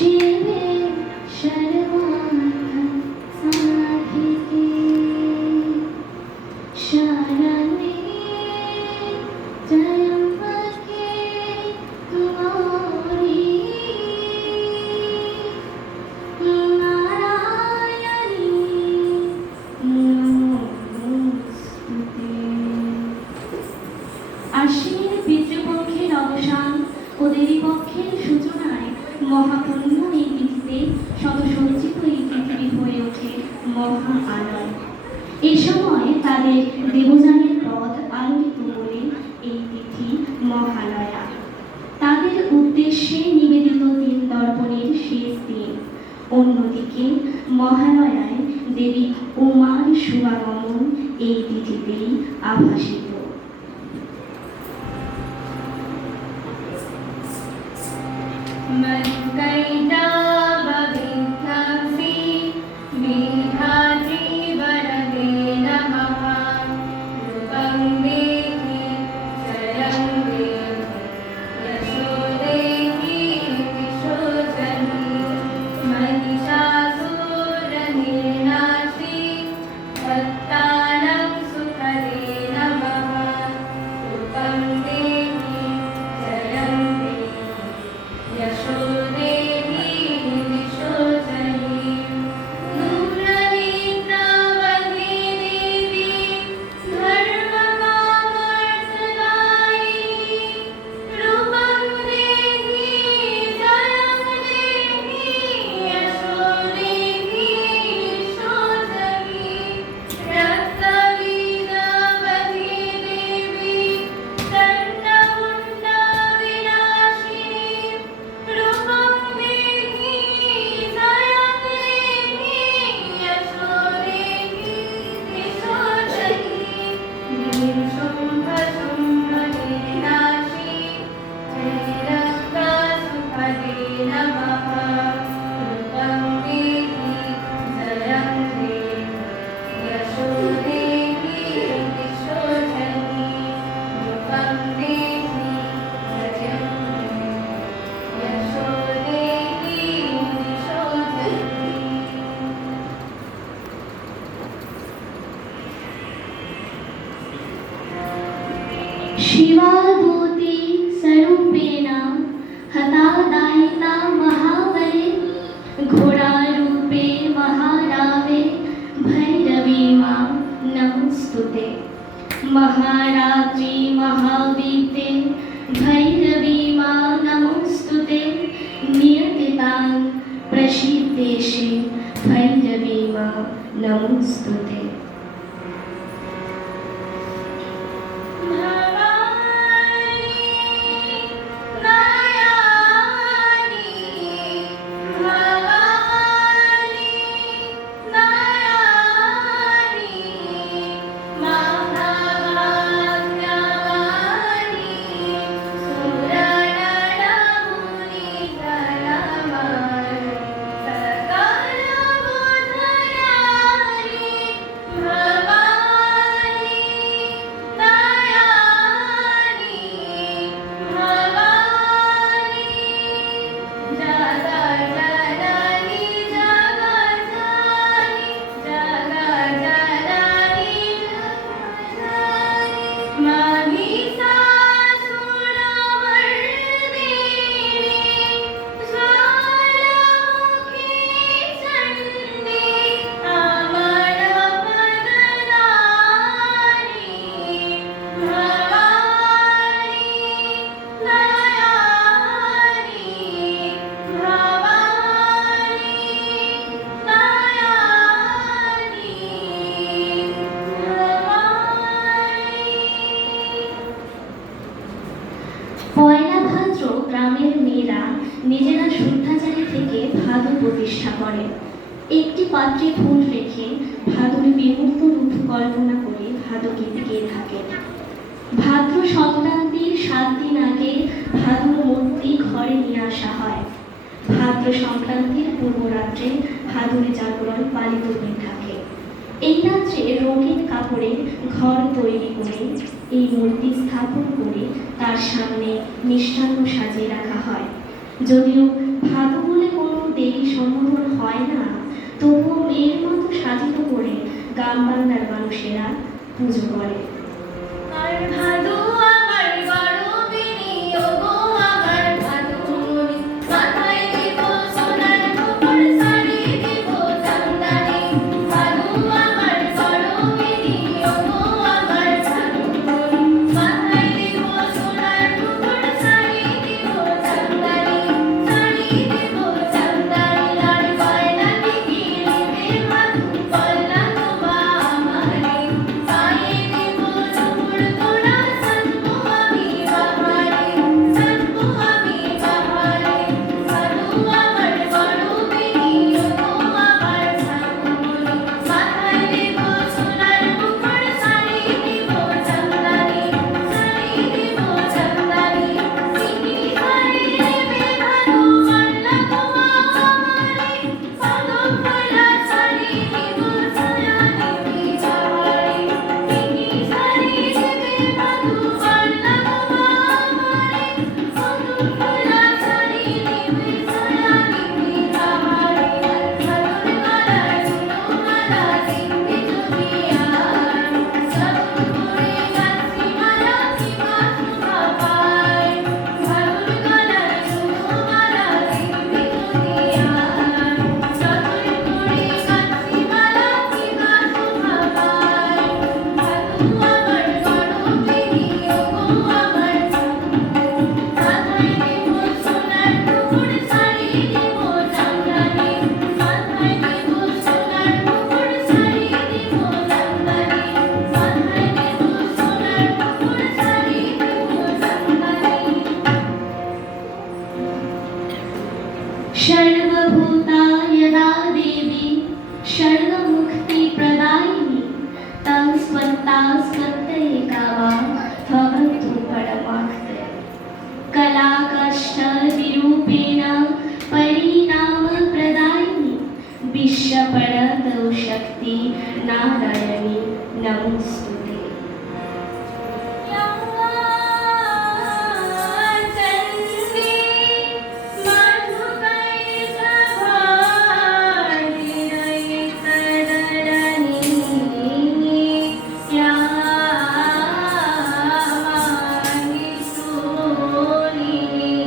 शिवे सर्वार्थ साधिके शरणे त्र्यंबके गौरी नारायणी नमोस्तुते। আশ্বিনের পিতৃপক্ষের অবসান ও দেবীপক্ষের সূচনায় মহাপুণ্য এই তিথিতে শতসজ্জিত এই পৃথিবী হয়ে ওঠে মহা আলয়। এ সময় তাদের দেবযানের পথ আলোকিত বলে এই তিথি মহালয়া। তাদের উদ্দেশ্যে নিবেদিত দিন দর্পণের শেষ দিন। অন্যদিকে মহালয়ায় দেবী উমার শুভাগমন এই তিথিতেই আভাসিত। शिवाभूति स्वरूपेण हता दायिता महाबले घोड़ारूपे महारावे भैरवी मां नमस्तुते। महारात्रि महावीते भैरवी मां नमस्तुते। नियतितां प्रसीदेशे भैरवी मां नमस्तुते। গ্রামের মেয়েরা নিজেরা শুদ্ধাচারী থেকে ভাদু প্রতিষ্ঠা করে। একটি পাত্রে ফুল রেখে ভাদুর বিমূর্ত রূপ কল্পনা করে ভাদু গীত গেয়ে থাকেন। ভাদ্র সংক্রান্তির 7 দিন আগে ভাদুর মূর্তি ঘরে নিয়ে আসা হয়। ভাদ্র সংক্রান্তির পূর্বরাত্রে ভাদুর জাগরণ পালিত হয়ে থাকে। এই রাত্রে রঙিন কাপড়ে ঘর তৈরি করে এই মূর্তি স্থাপন করে তার সামনে মিষ্টান্ন সাজিয়ে রাখা হয়। যদিও ভাদু বলে কোনো দেবী সম্বোধন হয় না, তবুও মেয়ের মতো সাজিত করে গ্রাম বাংলার মানুষেরা পুজো করে। আর ভাদু আমার গরবিনী, ওগো আমার ভাদুমণি, মাথায় দিব সোনার মুকুট, শাড়ি দিব জামদানি। ভাদু আমার গরবিনী, ওগো আমার ভাদুমণি, মাথায় দিব সোনার মুকুট, শাড়ি দিব জামদানি। শাড়ি দিব জামদানি, আর গয়না টিকি দিবে ভাদু, পল্লা তোমা আমারে। পায়ে দিব ঝুমুর তোড়া, সাজবো আমি বাহারে, সাজবো আমি বাহারে। ভাদু আমার গরবিনী, ওগো আমার ভাদুমণি, মাথায় দিব সোনার মুকুট, শাড়ি দিব জামদানি। শাড়ি দিব জামদানি, চিনি শাড়ি দিবে ভাদু, পল্লা তোমা আমারে। পদম ফুলা শাড়ি দিব, ছায়া দিবি বাহারে। চিনি শাড়ি দিবে ভাদু, পল্লা তোমা আমারে। পদম ফুলা শাড়ি দিবে, ছায়া দিবি বাহারে। ভাদুর গলায় ফুলমালা দিবি যদি আয়, সাধুর করে গাছি মালা দিবা শোভা পায়। ভাদুর গলায় ফুলমালা দিবি যদি আয়, সাধুর করে গাছি মালা দিবা শোভা পায়। ভাদু আমার গরবিনী, ওগো আমার ভাদুমণি, মাথায় দিব সোনার মুকুট, শাড়ি দিব জামদানি। মাথায় দিব সোনার মুকুট, শাড়ি দিব জামদানি। মাথায় দিব সোনার মুকুট, শাড়ি দিব জামদানি। सर्वभूतायना देवी सर्वमुक्तिप्रदायिनी, तं स्वत्तास्पत्यैका वा भवतु परमार्थे। कलाकष्टविरूपेण परिणामप्रदायिनी, विश्वपरतौ शक्ति नारायणी नमोस्तुते। चंडी मधुकैटभागिनी, यामानि सोलिनी,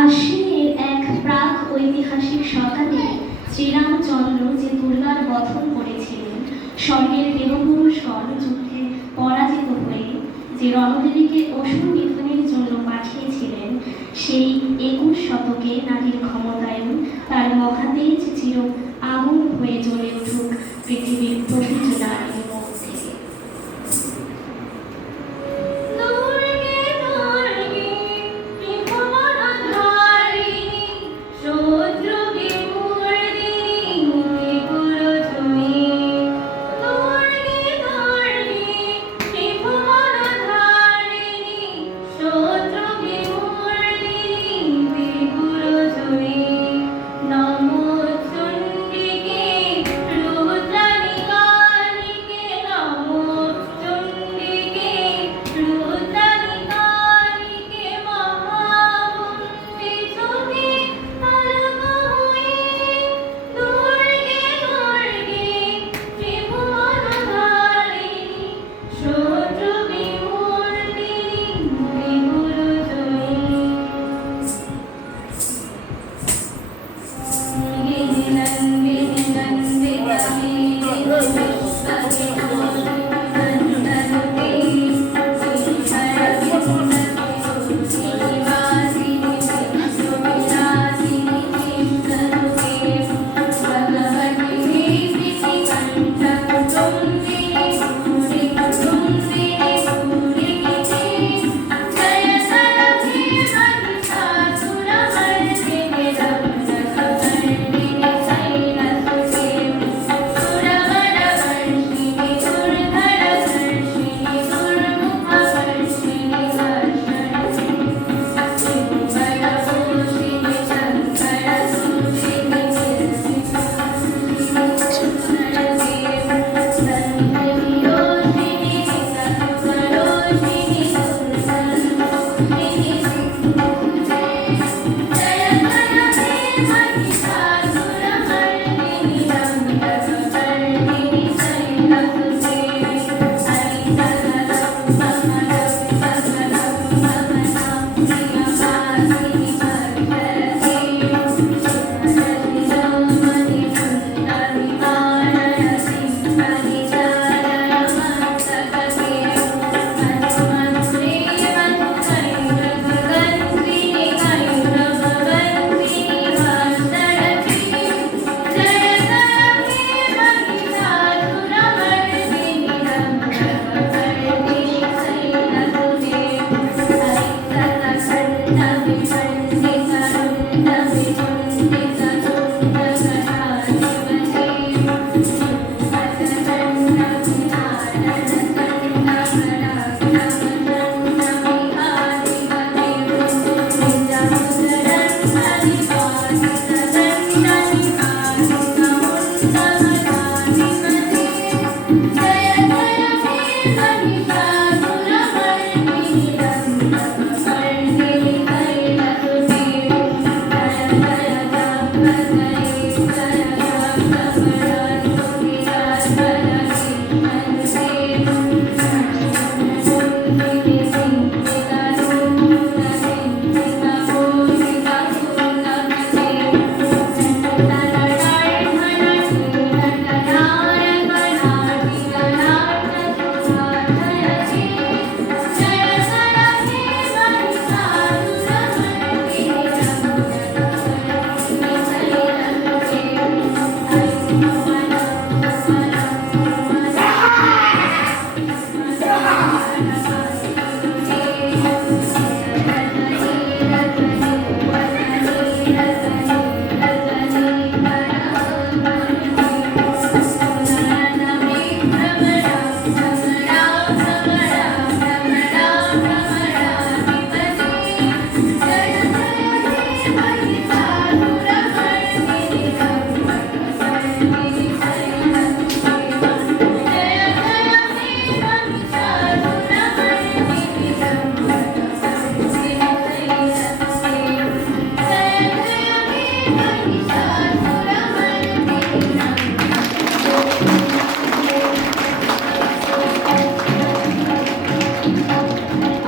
আশ্বিনের এক প্রাক ঐতিহাসিক সকালে শ্রীরামচন্দ্র যে দুর্গার বধন করেছিলেন, স্বর্গের দেবপুরুষগণ যুদ্ধে পরাজিত হয়ে যে রণদেবীকে অসুর নিধনের জন্য পাঠিয়েছিলেন, সেই 21 শতকে নারীর ক্ষমতায়ন, তার মহাতেজ চির আগুন হয়ে জ্বলে উঠুক পৃথিবীর প্রতিটি নারীর মধ্যে। দুর্গে দুর্গে ত্রিভুবনধারিণী, শত্রু বিমূর্দিনী, ত্রিপুরজনী। দুর্গে দুর্গে ত্রিভুবনধারিণী, শত্রু বিমূর্দিনী, ত্রিপুরজনী। নমো চণ্ডিকে রুদ্রাণিকা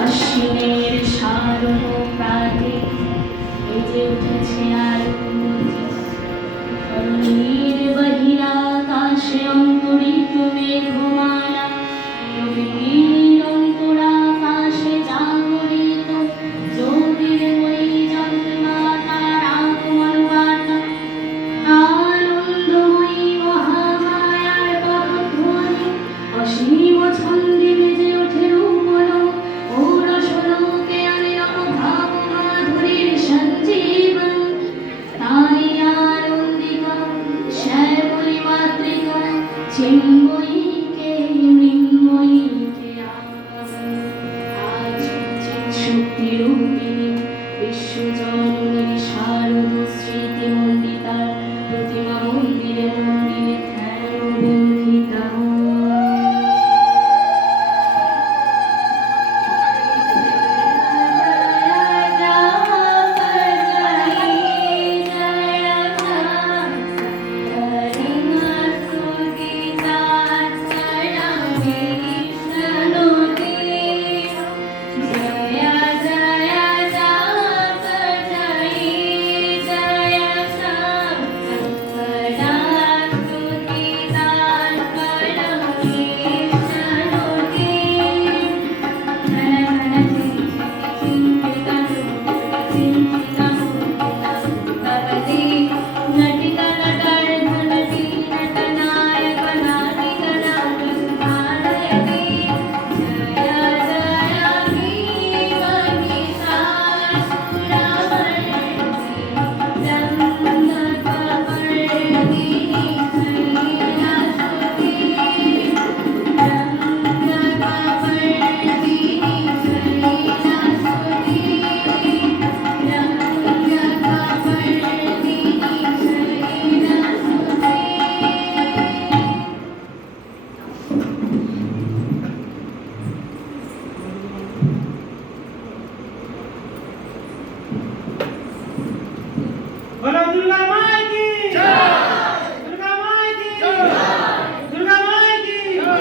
আশ্বিনের শারদ প্রাতে বেজে উঠেছে আরতি, ধরণীর বহিরাকাশে অন্তরিত মেঘমালা, প্রকৃতির অন্তরাকাশে জাগরিত জ্যোতির্ময়ী জগন্মাতার আগমন বার্তা, আনন্দময়ী মহামায়ার পদধ্বনি, অসীম ছন্দে বেজে ওঠে রূপন ঔরসলোকে অনিরম ভাব মাধুরীর সঞ্জীবন। তাই আনন্দিকা শ্যামলী মাতৃকা চিন্ময়ীকে মৃন্ময়ীকে আগমন। আজ শক্তিরূপিণী বিশ্বজননী শারদ স্মৃতিমণ্ডিতার প্রতিমা মন্দিরে মন্দিরে ধ্যান বন্দিতা। बोलो दुर्गा माँ की जय, दुर्गा माँ की जय, दुर्गा माँ की जय।